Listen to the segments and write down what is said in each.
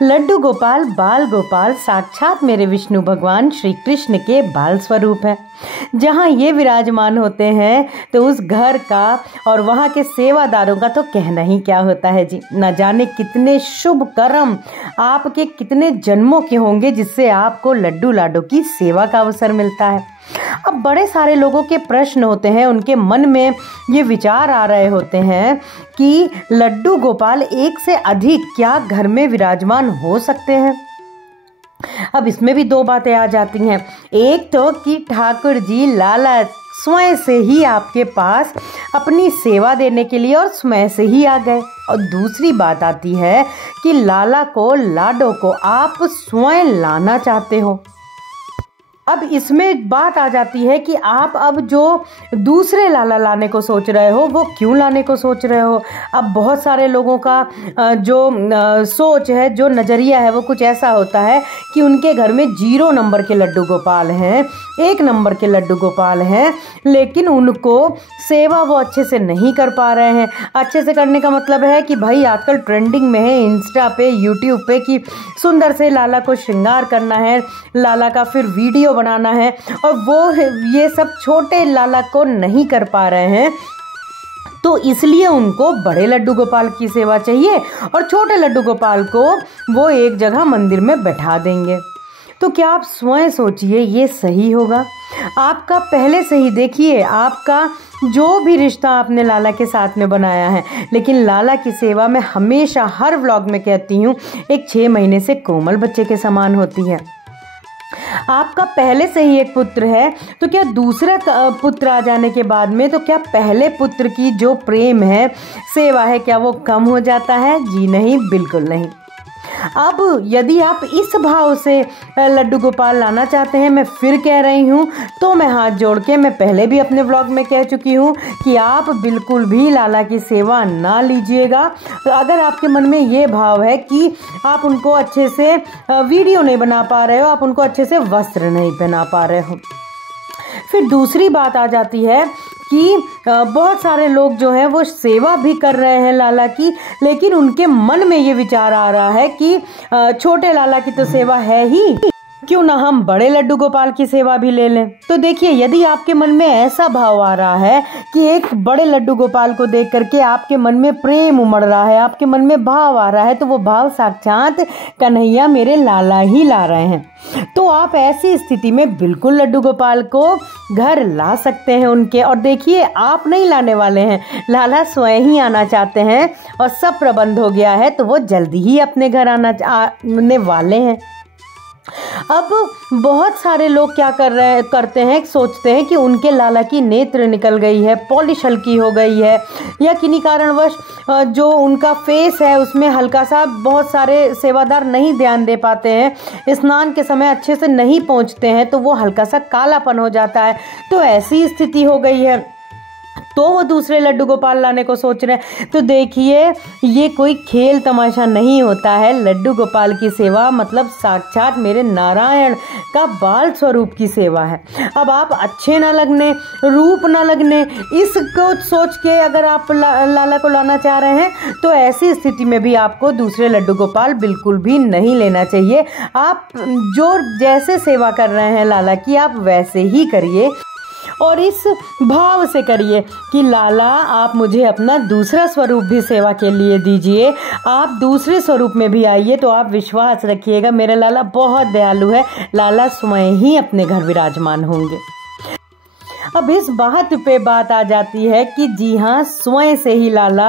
लड्डू गोपाल बाल गोपाल साक्षात मेरे विष्णु भगवान श्री कृष्ण के बाल स्वरूप है। जहाँ ये विराजमान होते हैं तो उस घर का और वहाँ के सेवादारों का तो कहना ही क्या होता है जी। न जाने कितने शुभ कर्म आपके कितने जन्मों के होंगे जिससे आपको लड्डू लाडो की सेवा का अवसर मिलता है। अब बड़े सारे लोगों के प्रश्न होते हैं, उनके मन में ये विचार आ रहे होते हैं कि लड्डू गोपाल एक से अधिक क्या घर में विराजमान हो सकते हैं। अब इसमें भी दो बातें आ जाती हैं। एक तो कि ठाकुर जी लाला स्वयं से ही आपके पास अपनी सेवा देने के लिए और स्वयं से ही आ गए, और दूसरी बात आती है कि लाला को लाडो को आप स्वयं लाना चाहते हो। अब इसमें बात आ जाती है कि आप अब जो दूसरे लाला लाने को सोच रहे हो वो क्यों लाने को सोच रहे हो। अब बहुत सारे लोगों का जो सोच है, जो नज़रिया है वो कुछ ऐसा होता है कि उनके घर में 0 नंबर के लड्डू गोपाल हैं, 1 नंबर के लड्डू गोपाल हैं, लेकिन उनको सेवा वो अच्छे से नहीं कर पा रहे हैं। अच्छे से करने का मतलब है कि भाई आजकल ट्रेंडिंग में है इंस्टा पे, यूट्यूब पे कि सुंदर से लाला को श्रृंगार करना है, लाला का फिर वीडियो बनाना है, और वो ये सब छोटे लाला को नहीं कर पा रहे हैं। तो इसलिए उनको बड़े लड्डू गोपाल की सेवा चाहिए और छोटे लड्डू गोपाल को वो एक जगह मंदिर में बैठा देंगे। तो क्या आप स्वयं सोचिए ये सही होगा? आपका पहले से ही देखिए, आपका जो भी रिश्ता आपने लाला के साथ में बनाया है, लेकिन लाला की सेवा में हमेशा हर व्लॉग में कहती हूँ एक 6 महीने से कोमल बच्चे के समान होती है। आपका पहले से ही एक पुत्र है, तो क्या दूसरा पुत्र आ जाने के बाद में तो क्या पहले पुत्र की जो प्रेम है, सेवा है, क्या वो कम हो जाता है? जी नहीं, बिल्कुल नहीं। अब यदि आप इस भाव से लड्डू गोपाल लाना चाहते हैं, मैं फिर कह रही हूँ, तो मैं हाथ जोड़ के, मैं पहले भी अपने व्लॉग में कह चुकी हूँ कि आप बिल्कुल भी लाला की सेवा ना लीजिएगा। तो अगर आपके मन में ये भाव है कि आप उनको अच्छे से वीडियो नहीं बना पा रहे हो, आप उनको अच्छे से वस्त्र नहीं पहना पा रहे हो। फिर दूसरी बात आ जाती है कि बहुत सारे लोग जो हैं वो सेवा भी कर रहे हैं लाला की, लेकिन उनके मन में ये विचार आ रहा है कि छोटे लाला की तो सेवा है ही, क्यों ना हम बड़े लड्डू गोपाल की सेवा भी ले लें। तो देखिए, यदि आपके मन में ऐसा भाव आ रहा है कि एक बड़े लड्डू गोपाल को देख करके आपके मन में प्रेम उमड़ रहा है, आपके मन में भाव आ रहा है, तो वो भाव साक्षात कन्हैया मेरे लाला ही ला रहे हैं। तो आप ऐसी स्थिति में बिल्कुल लड्डू गोपाल को घर ला सकते हैं उनके। और देखिए, आप नहीं लाने वाले हैं, लाला स्वयं ही आना चाहते हैं और सब प्रबंध हो गया है, तो वो जल्दी ही अपने घर आने वाले हैं। अब बहुत सारे लोग क्या करते हैं, सोचते हैं कि उनके लाला की नेत्र निकल गई है, पॉलिश हल्की हो गई है, या किन्हीं कारणवश जो उनका फेस है उसमें हल्का सा, बहुत सारे सेवादार नहीं ध्यान दे पाते हैं, स्नान के समय अच्छे से नहीं पहुंचते हैं, तो वो हल्का सा कालापन हो जाता है। तो ऐसी स्थिति हो गई है, तो वो दूसरे लड्डू गोपाल लाने को सोच रहे हैं। तो देखिए, ये कोई खेल तमाशा नहीं होता है। लड्डू गोपाल की सेवा मतलब साक्षात मेरे नारायण का बाल स्वरूप की सेवा है। अब आप अच्छे ना लगने, रूप ना लगने, इसको सोच के अगर आप लाला को लाना चाह रहे हैं, तो ऐसी स्थिति में भी आपको दूसरे लड्डू गोपाल बिल्कुल भी नहीं लेना चाहिए। आप जो जैसे सेवा कर रहे हैं लाला की, आप वैसे ही करिए, और इस भाव से करिए कि लाला आप मुझे अपना दूसरा स्वरूप भी सेवा के लिए दीजिए। आप दूसरे स्वरूप में भी आइए, तो आप विश्वास रखिएगा मेरा लाला बहुत दयालु है, लाला स्वयं ही अपने घर विराजमान होंगे। अब इस बात पे बात आ जाती है कि जी हाँ, स्वयं से ही लाला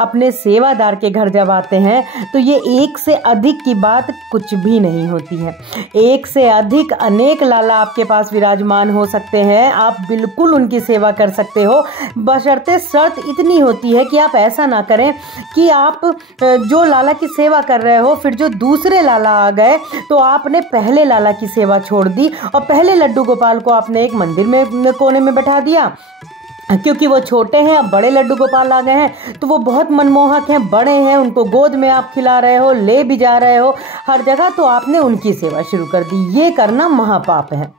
अपने सेवादार के घर जब आते हैं, तो ये एक से अधिक की बात कुछ भी नहीं होती है। एक से अधिक अनेक लाला आपके पास विराजमान हो सकते हैं, आप बिल्कुल उनकी सेवा कर सकते हो, बशर्ते शर्त इतनी होती है कि आप ऐसा ना करें कि आप जो लाला की सेवा कर रहे हो, फिर जो दूसरे लाला आ गए तो आपने पहले लाला की सेवा छोड़ दी और पहले लड्डू गोपाल को आपने एक मंदिर में कोने में बैठा दिया, क्योंकि वो छोटे हैं। अब बड़े लड्डू गोपाल आ गए हैं तो वो बहुत मनमोहक हैं, बड़े हैं, उनको गोद में आप खिला रहे हो, ले भी जा रहे हो हर जगह, तो आपने उनकी सेवा शुरू कर दी। ये करना महापाप है।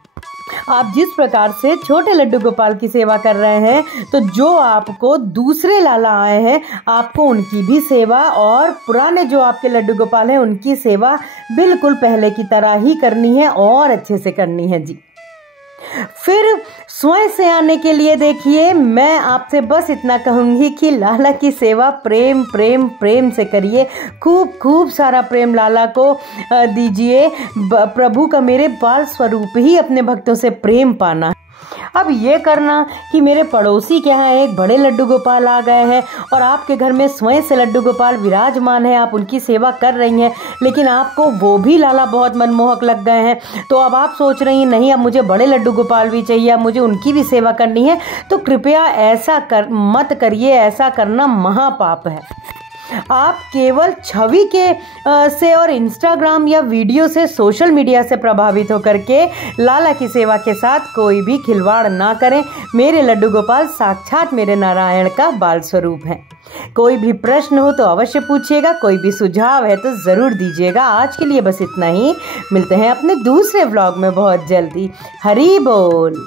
आप जिस प्रकार से छोटे लड्डू गोपाल की सेवा कर रहे हैं, तो जो आपको दूसरे लाला आए हैं, आपको उनकी भी सेवा और पुराने जो आपके लड्डू गोपाल हैं उनकी सेवा बिल्कुल पहले की तरह ही करनी है और अच्छे से करनी है जी। फिर स्वयं से आने के लिए देखिए, मैं आपसे बस इतना कहूंगी कि लाला की सेवा प्रेम प्रेम प्रेम से करिए। खूब खूब सारा प्रेम लाला को दीजिए। प्रभु का मेरे बाल स्वरूप ही अपने भक्तों से प्रेम पाना। अब ये करना कि मेरे पड़ोसी के यहाँ एक बड़े लड्डू गोपाल आ गए हैं और आपके घर में स्वयं से लड्डू गोपाल विराजमान है, आप उनकी सेवा कर रही हैं, लेकिन आपको वो भी लाला बहुत मनमोहक लग गए हैं। तो अब आप सोच रही हैं नहीं, अब मुझे बड़े लड्डू गोपाल भी चाहिए, अब मुझे उनकी भी सेवा करनी है। तो कृपया ऐसा मत करिए, ऐसा करना महापाप है। आप केवल छवि के से और इंस्टाग्राम या वीडियो से, सोशल मीडिया से प्रभावित होकर के लाला की सेवा के साथ कोई भी खिलवाड़ ना करें। मेरे लड्डू गोपाल साक्षात मेरे नारायण का बाल स्वरूप हैं। कोई भी प्रश्न हो तो अवश्य पूछिएगा, कोई भी सुझाव है तो ज़रूर दीजिएगा। आज के लिए बस इतना ही। मिलते हैं अपने दूसरे व्लॉग में बहुत जल्दी। हरि बोल।